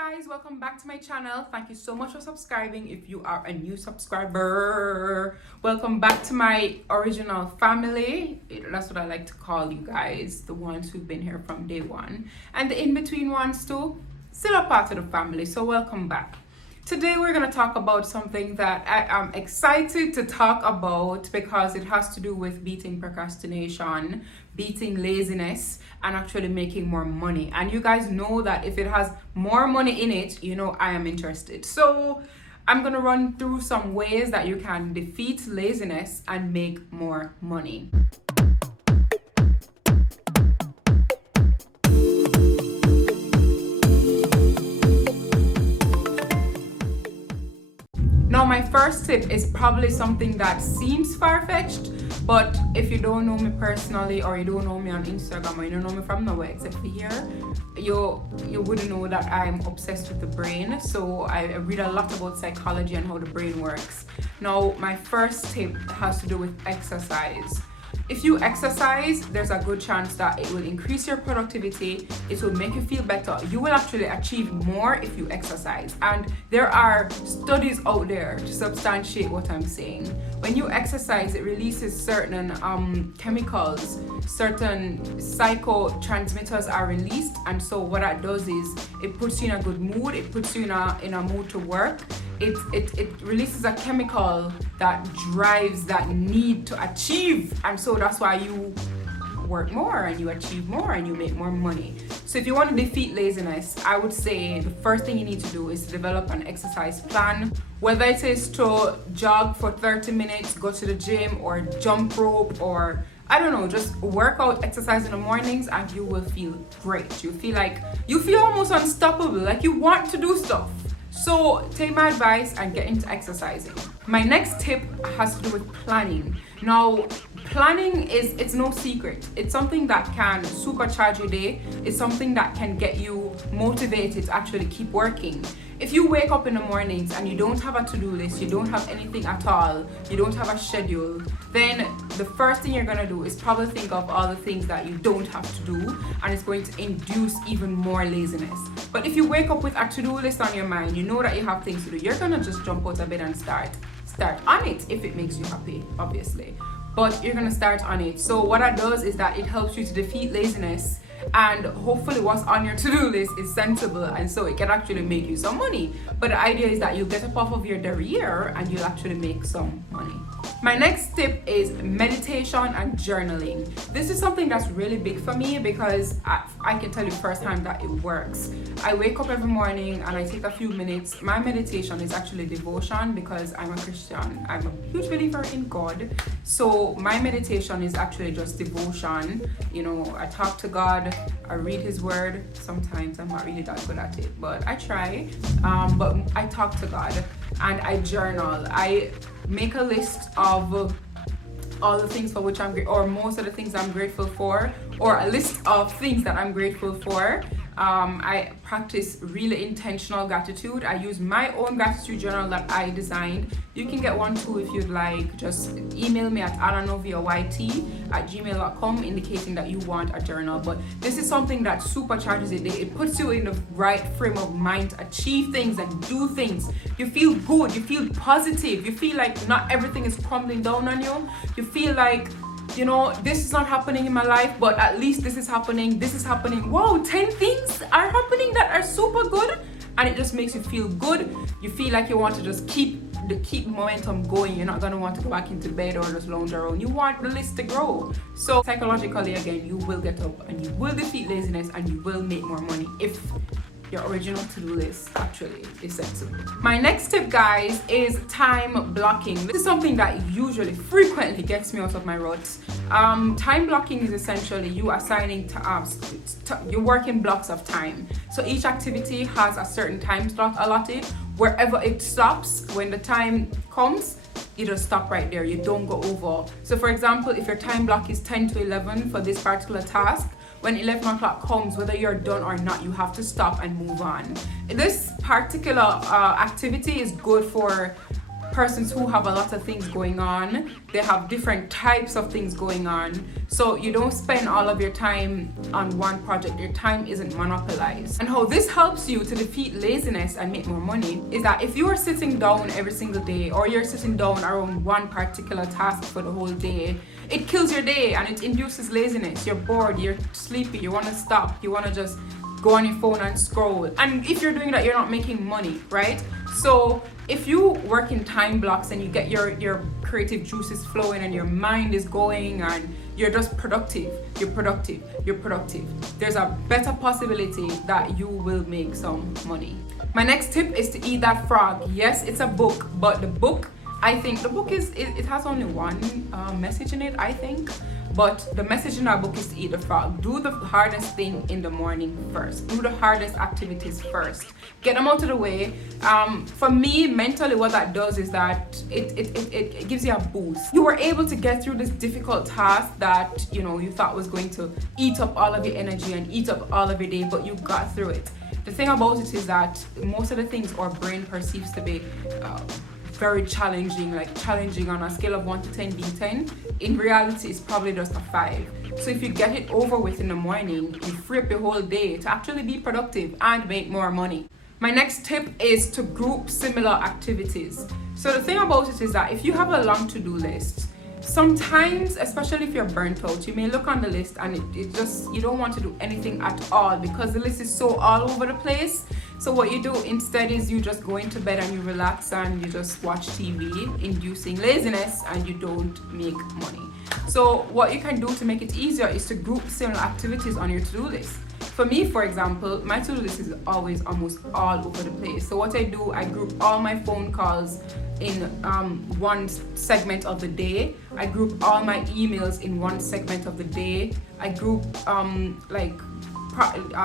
guys, welcome back to my channel. Thank you so much for subscribing. If you are a new subscriber, welcome back to my original family. That's what I like to call you guys, the ones who've been here from day one, and the in-between ones too, still a part of the family. So welcome back. Today we're going to talk about something that I am excited to talk about because it has to do with beating procrastination, beating laziness, and actually making more money. And you guys know that if it has more money in it, you know I am interested. So I'm going to run through some ways that you can defeat laziness and make more money. Now, my first tip is probably something that seems far-fetched, but if you don't know me personally, or you don't know me on Instagram, or you don't know me from nowhere except for here, you wouldn't know that I'm obsessed with the brain. So I read a lot about psychology and how the brain works. Now, my first tip has to do with exercise. If you exercise, there's a good chance that it will increase your productivity. It will make you feel better. You will actually achieve more if you exercise. And there are studies out there to substantiate what I'm saying. When you exercise, it releases certain chemicals, certain psychotransmitters are released. And so what that does is it puts you in a good mood. It puts you in a mood to work. It releases a chemical that drives that need to achieve, and so that's why you work more and you achieve more and you make more money. So if you want to defeat laziness, I would say the first thing you need to do is to develop an exercise plan, whether it is to jog for 30 minutes, go to the gym, or jump rope, or I don't know, just work out, exercise in the mornings, and you will feel great. You feel almost unstoppable, like you want to do stuff. So take my advice and get into exercising. My next tip has to do with planning. Now, planning it's no secret. It's something that can supercharge your day. It's something that can get you motivated to actually keep working. If you wake up in the mornings and you don't have a to-do list, you don't have anything at all, you don't have a schedule, then the first thing you're gonna do is probably think of all the things that you don't have to do, and it's going to induce even more laziness. But if you wake up with a to-do list on your mind, you know that you have things to do, you're gonna just jump out of bed and start on it if it makes you happy, obviously. But you're gonna start on it. So what that does is that it helps you to defeat laziness, and hopefully what's on your to-do list is sensible, and so it can actually make you some money. But the idea is that you get up off of your derriere and you'll actually make some money. My next tip is meditation and journaling. This is something that's really big for me because I can tell you firsthand that it works. I wake up every morning and I take a few minutes. My meditation is actually devotion because I'm a Christian. I'm a huge believer in God. So my meditation is actually just devotion. You know, I talk to God, I read His Word. Sometimes I'm not really that good at it, but I try. But I talk to God and I journal. I make a list of all the things for which I'm grateful, or most of the things I'm grateful for, or a list of things that I'm grateful for. I practice really intentional gratitude. I use my own gratitude journal that I designed. You can get one too if you'd like. Just email me at noviayt@gmail.com indicating that you want a journal. But this is something that supercharges it. It puts you in the right frame of mind to achieve things and do things. You feel good. You feel positive. You feel like not everything is crumbling down on you. You feel like, you know, this is not happening in my life, but at least this is happening. This is happening. Wow, 10 things are happening that are super good. And it just makes you feel good. You feel like you want to just keep momentum going. You're not going to want to go back into bed or just lounge around. You want the list to grow. So psychologically, again, you will get up and you will defeat laziness and you will make more money if your original to-do list actually is sensible. My next tip, guys, is time blocking. This is something that usually frequently gets me out of my ruts. Time blocking is essentially you assigning tasks. You work in blocks of time. So each activity has a certain time slot allotted. Wherever it stops, when the time comes, you just stop right there. You don't go over. So for example, if your time block is 10 to 11 for this particular task, when 11 o'clock comes, whether you're done or not, you have to stop and move on. This particular activity is good for persons who have a lot of things going on. They have different types of things going on. So you don't spend all of your time on one project. Your time isn't monopolized. And how this helps you to defeat laziness and make more money is that if you are sitting down every single day, or you're sitting down around one particular task for the whole day, it kills your day and it induces laziness. You're bored, you're sleepy, you want to stop, you want to just go on your phone and scroll. And if you're doing that, you're not making money, right? So if you work in time blocks and you get your creative juices flowing and your mind is going and you're just productive, you're productive, there's a better possibility that you will make some money. My next tip is to eat that frog. Yes, it's a book, but the book, I think the book it has only one message in it, I think. But the message in our book is to eat the frog. Do the hardest thing in the morning first. Do the hardest activities first. Get them out of the way. For me, mentally, what that does is that it gives you a boost. You were able to get through this difficult task that you thought was going to eat up all of your energy and eat up all of your day, but you got through it. The thing about it is that most of the things our brain perceives to be very challenging, like challenging on a scale of 1 to 10 being 10, in reality it's probably just a 5. So if you get it over with in the morning, you free up your whole day to actually be productive and make more money. My next tip is to group similar activities. So the thing about it is that if you have a long to-do list, sometimes, especially if you're burnt out, you may look on the list and it just, you don't want to do anything at all because the list is so all over the place. So what you do instead is you just go into bed and you relax and you just watch TV, inducing laziness, and you don't make money. So what you can do to make it easier is to group similar activities on your to-do list. For me, for example, my to-do list is always almost all over the place. So what I do, I group all my phone calls in one segment of the day. I group all my emails in one segment of the day. I group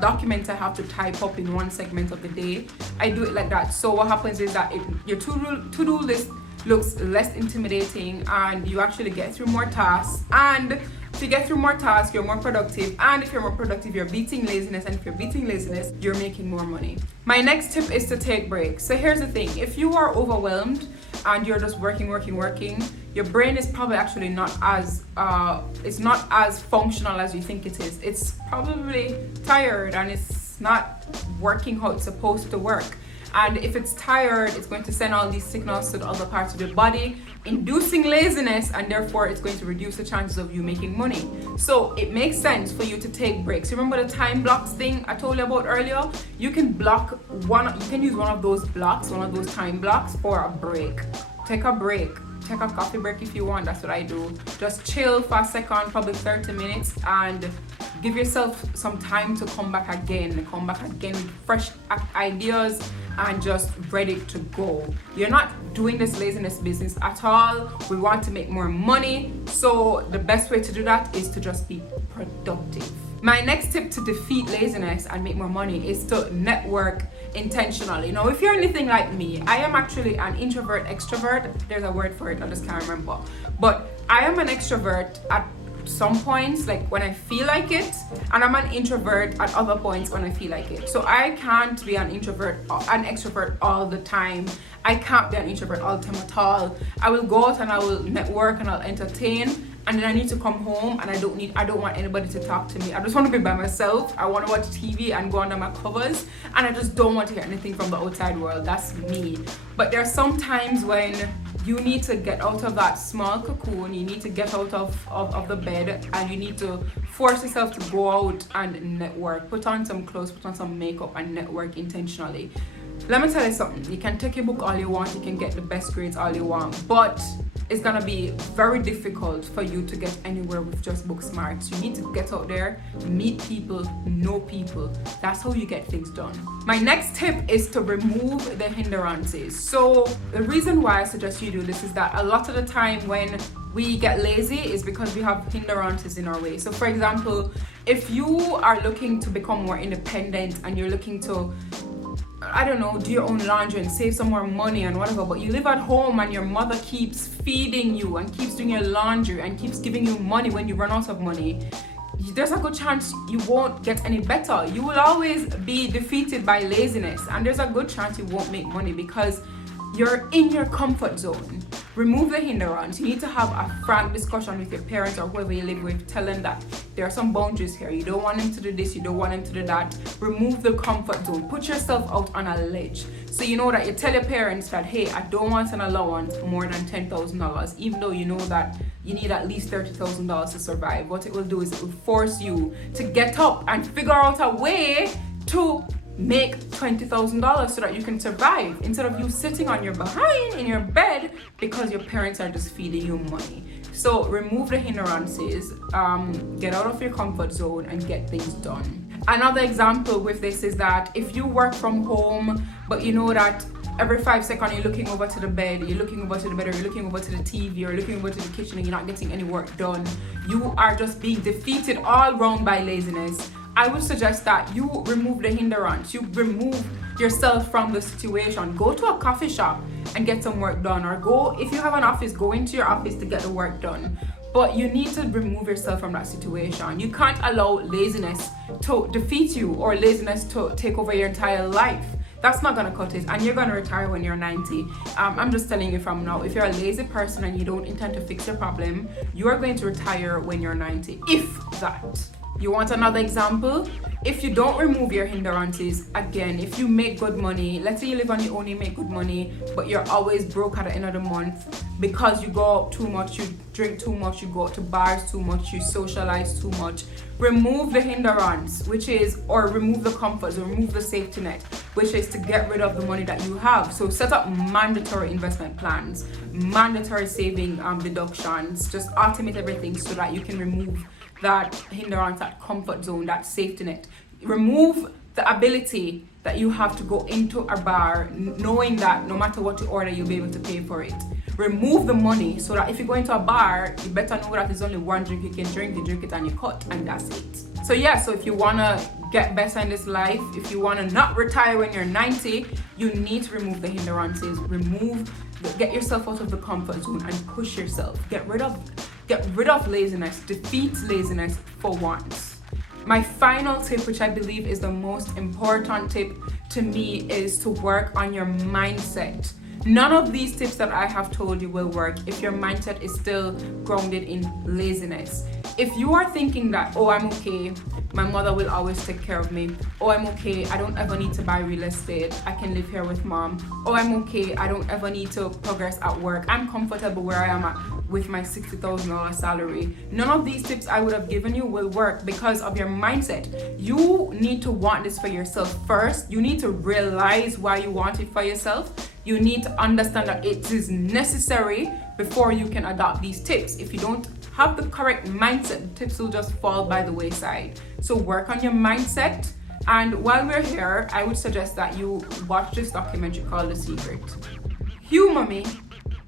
documents I have to type up in one segment of the day. I do it like that. So what happens is that your to-do list looks less intimidating and you actually get through more tasks. And if you get through more tasks, you're more productive. And if you're more productive, you're beating laziness. And if you're beating laziness, you're making more money. My next tip is to take breaks. So here's the thing. If you are overwhelmed and you're just working, your brain is probably actually not as functional as you think it is. It's probably tired and it's not working how it's supposed to work. And if it's tired, it's going to send all these signals to the other parts of your body, inducing laziness, and therefore it's going to reduce the chances of you making money. So it makes sense for you to take breaks. Remember the time blocks thing I told you about earlier? You can use one of those blocks, one of those time blocks for a break. Take a break. Take a coffee break if you want. That's what I do. Just chill for a second, probably 30 minutes, and give yourself some time to come back again with fresh ideas and just ready to go. You're not doing this laziness business at all. We want to make more money. So the best way to do that is to just be productive. My next tip to defeat laziness and make more money is to network intentionally. Now, if you're anything like me, I am actually an introvert extrovert. There's a word for it, I just can't remember. But I am an extrovert at some points, like when I feel like it, and I'm an introvert at other points when I feel like it. So I can't be an extrovert all the time. I can't be an introvert all the time at all. I will go out and I will network and I'll entertain, and then I need to come home and I don't want anybody to talk to me. I just want to be by myself. I want to watch TV and go under my covers, and I just don't want to hear anything from the outside world. That's me. But there are some times when you need to get out of that small cocoon, you need to get out of the bed, and you need to force yourself to go out and network. Put on some clothes, put on some makeup, and network intentionally. Let me tell you something. You can take your book all you want, you can get the best grades all you want, but it's gonna be very difficult for you to get anywhere with just book smarts. You need to get out there, meet people, know people. That's how you get things done. My next tip is to remove the hindrances. So the reason why I suggest you do this is that a lot of the time when we get lazy is because we have hindrances in our way. So for example, if you are looking to become more independent and you're looking to, I don't know, do your own laundry and save some more money and whatever, but you live at home and your mother keeps feeding you and keeps doing your laundry and keeps giving you money when you run out of money, there's a good chance you won't get any better. You will always be defeated by laziness, and there's a good chance you won't make money because you're in your comfort zone. Remove the hindrance. You need to have a frank discussion with your parents or whoever you live with. Tell them that there are some boundaries here. You don't want them to do this, you don't want them to do that. Remove the comfort zone. Put yourself out on a ledge. So you know that you tell your parents that, hey, I don't want an allowance more than $10,000, even though you know that you need at least $30,000 to survive. What it will do is it will force you to get up and figure out a way to make $20,000 so that you can survive, instead of you sitting on your behind in your bed because your parents are just feeding you money. So remove the hindrances, get out of your comfort zone and get things done. Another example with this is that if you work from home, but you know that every 5 seconds you're looking over to the bed, you're looking over to the bed, or you're looking over to the TV, or looking over to the kitchen, and you're not getting any work done, you are just being defeated all round by laziness. I would suggest that you remove the hindrance, you remove yourself from the situation. Go to a coffee shop and get some work done, or go, if you have an office, go into your office to get the work done. But you need to remove yourself from that situation. You can't allow laziness to defeat you or laziness to take over your entire life. That's not gonna cut it, and you're gonna retire when you're 90. I'm just telling you from now, if you're a lazy person and you don't intend to fix your problem, you are going to retire when you're 90, if that. You want another example? If you don't remove your hindrances, again, if you make good money, let's say you live on your own, you make good money, but you're always broke at the end of the month because you go out too much, you drink too much, you go out to bars too much, you socialize too much. Remove the hindrance, which is, or remove the comforts, or remove the safety net, which is to get rid of the money that you have. So set up mandatory investment plans, mandatory saving deductions, just automate everything so that you can remove that hindrance, that comfort zone, that safety net. Remove the ability that you have to go into a bar knowing that no matter what you order, you'll be able to pay for it. Remove the money so that if you go into a bar, you better know that there's only one drink you can drink, you drink it and you cut, and that's it. So yeah, so if you want to get better in this life, if you want to not retire when you're 90, you need to remove the hindrances, get yourself out of the comfort zone and push yourself. Get rid of laziness, defeat laziness for once. My final tip, which I believe is the most important tip to me, is to work on your mindset. None of these tips that I have told you will work if your mindset is still grounded in laziness. If you are thinking that, oh, I'm okay, my mother will always take care of me. Oh, I'm okay, I don't ever need to buy real estate, I can live here with mom. Oh, I'm okay, I don't ever need to progress at work, I'm comfortable where I am at with my $60,000 salary. None of these tips I would have given you will work because of your mindset. You need to want this for yourself first. You need to realize why you want it for yourself. You need to understand that it is necessary before you can adopt these tips. If you don't have the correct mindset, the tips will just fall by the wayside. So work on your mindset. And while we're here, I would suggest that you watch this documentary called The Secret. Humor me.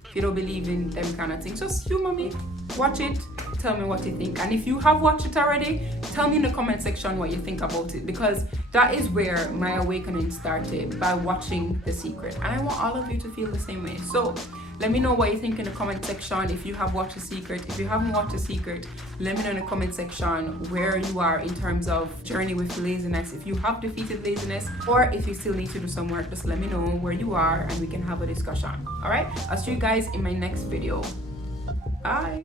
If you don't believe in them kind of things, just humor me. Watch it. Tell me what you think. And if you have watched it already, tell me in the comment section what you think about it, because that is where my awakening started, by watching The Secret. And I want all of you to feel the same way. So let me know what you think in the comment section. If you have watched The Secret, if you haven't watched The Secret, let me know in the comment section where you are in terms of journey with laziness. If you have defeated laziness, or if you still need to do some work, just let me know where you are and we can have a discussion. All right, I'll see you guys in my next video. Bye.